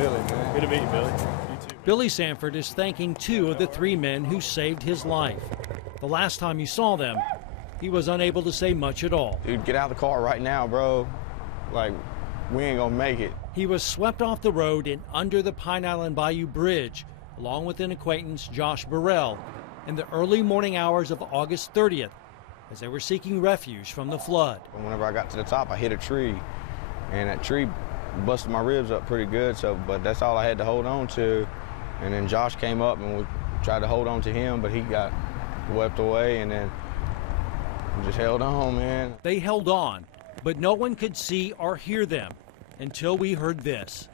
Billy, man. Good to meet you, Billy. You too. Billy Sanford is thanking 2 of the 3 men who saved his life. The last time he saw them, he was unable to say much at all. Dude, get out of the car right now, bro. Like, we ain't gonna make it. He was swept off the road and under the Pine Island Bayou Bridge, along with an acquaintance, Josh Barrilleaux, in the early morning hours of August 30th, as they were seeking refuge from the flood. Whenever I got to the top, I hit a tree, and that tree busted my ribs up pretty good, but that's all I had to hold on to. And then Josh came up, and we tried to hold on to him, but he got swept away, and then we just held on, man. They held on, but no one could see or hear them until we heard this.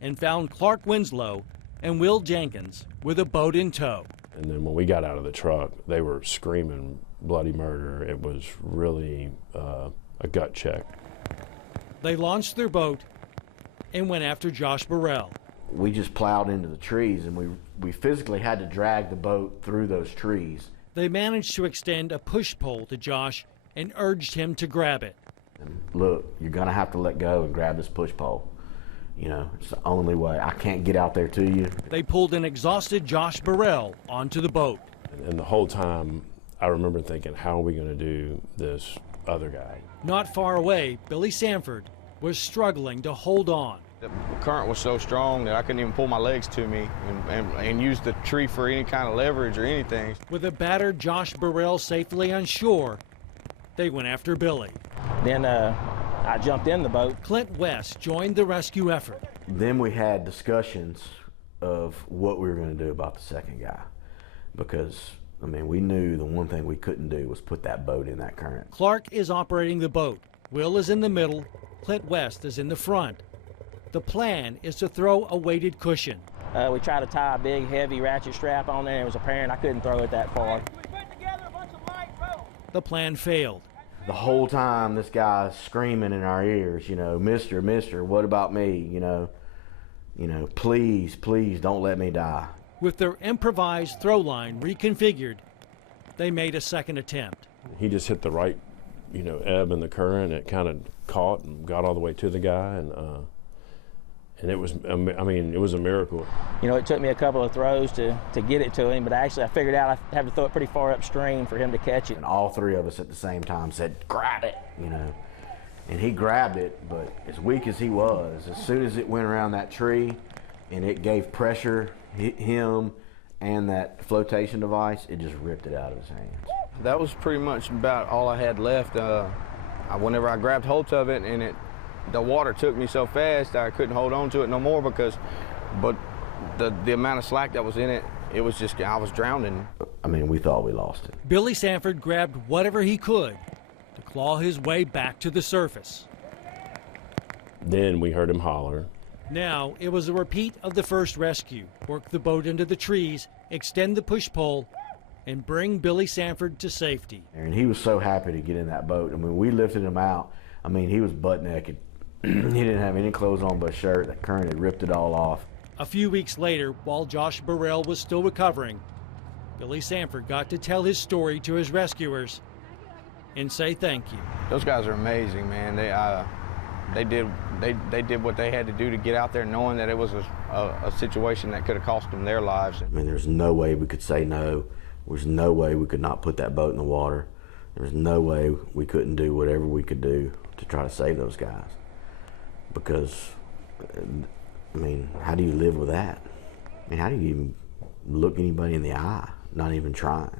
And found Clark Winslow and Will Jenkins with a boat in tow. And then when we got out of the truck, they were screaming bloody murder. It was really a gut check. They launched their boat and went after Josh Barrilleaux. We just plowed into the trees, and we physically had to drag the boat through those trees. They managed to extend a push pole to Josh and urged him to grab it. And look, you're gonna have to let go and grab this push pole. You know, it's the only way. I can't get out there to you. They pulled an exhausted Josh Barrilleaux onto the boat. And the whole time, I remember thinking, how are we going to do this other guy? Not far away, Billy Sanford was struggling to hold on. The current was so strong that I couldn't even pull my legs to me and use the tree for any kind of leverage or anything. With a battered Josh Barrilleaux safely on shore, they went after Billy. Then I jumped in the boat. Clint West joined the rescue effort. Then we had discussions of what we were going to do about the second guy, because, I mean, we knew the one thing we couldn't do was put that boat in that current. Clark is operating the boat. Will is in the middle. Clint West is in the front. The plan is to throw a weighted cushion. We tried to tie a big, heavy ratchet strap on there, and it was apparent I couldn't throw it that far. The plan failed. The whole time this guy's screaming in our ears, you know, Mister, what about me? You know, please, please don't let me die. With their improvised throw line reconfigured, they made a second attempt. He just hit the right, you know, ebb in the current. It kind of caught and got all the way to the guy, and it was, I mean, it was a miracle. You know, it took me a couple of throws to get it to him, but actually I figured out I had to throw it pretty far upstream for him to catch it. And all 3 of us at the same time said, grab it, you know. And he grabbed it, but as weak as he was, as soon as it went around that tree and it gave pressure, hit him and that flotation device, it just ripped it out of his hands. That was pretty much about all I had left. Whenever I grabbed hold of it, and the water took me so fast I couldn't hold on to it no more, but the amount of slack that was in it, it was just, I was drowning. I mean, we thought we lost it. Billy Sanford grabbed whatever he could to claw his way back to the surface. Then we heard him holler. Now it was a repeat of the first rescue. Work the boat into the trees, extend the push pole, and bring Billy Sanford to safety. And he was so happy to get in that boat. I mean, we lifted him out. I mean, he was butt naked. He didn't have any clothes on but a shirt. That current had ripped it all off. A few weeks later, while Josh Barrilleaux was still recovering, Billy Sanford got to tell his story to his rescuers and say thank you. Those guys are amazing, man. They did what they had to do to get out there, knowing that it was a situation that could have cost them their lives. I mean, there's no way we could say no. There's no way we could not put that boat in the water. There's no way we couldn't do whatever we could do to try to save those guys. Because, I mean, how do you live with that? I mean, how do you even look anybody in the eye, not even trying?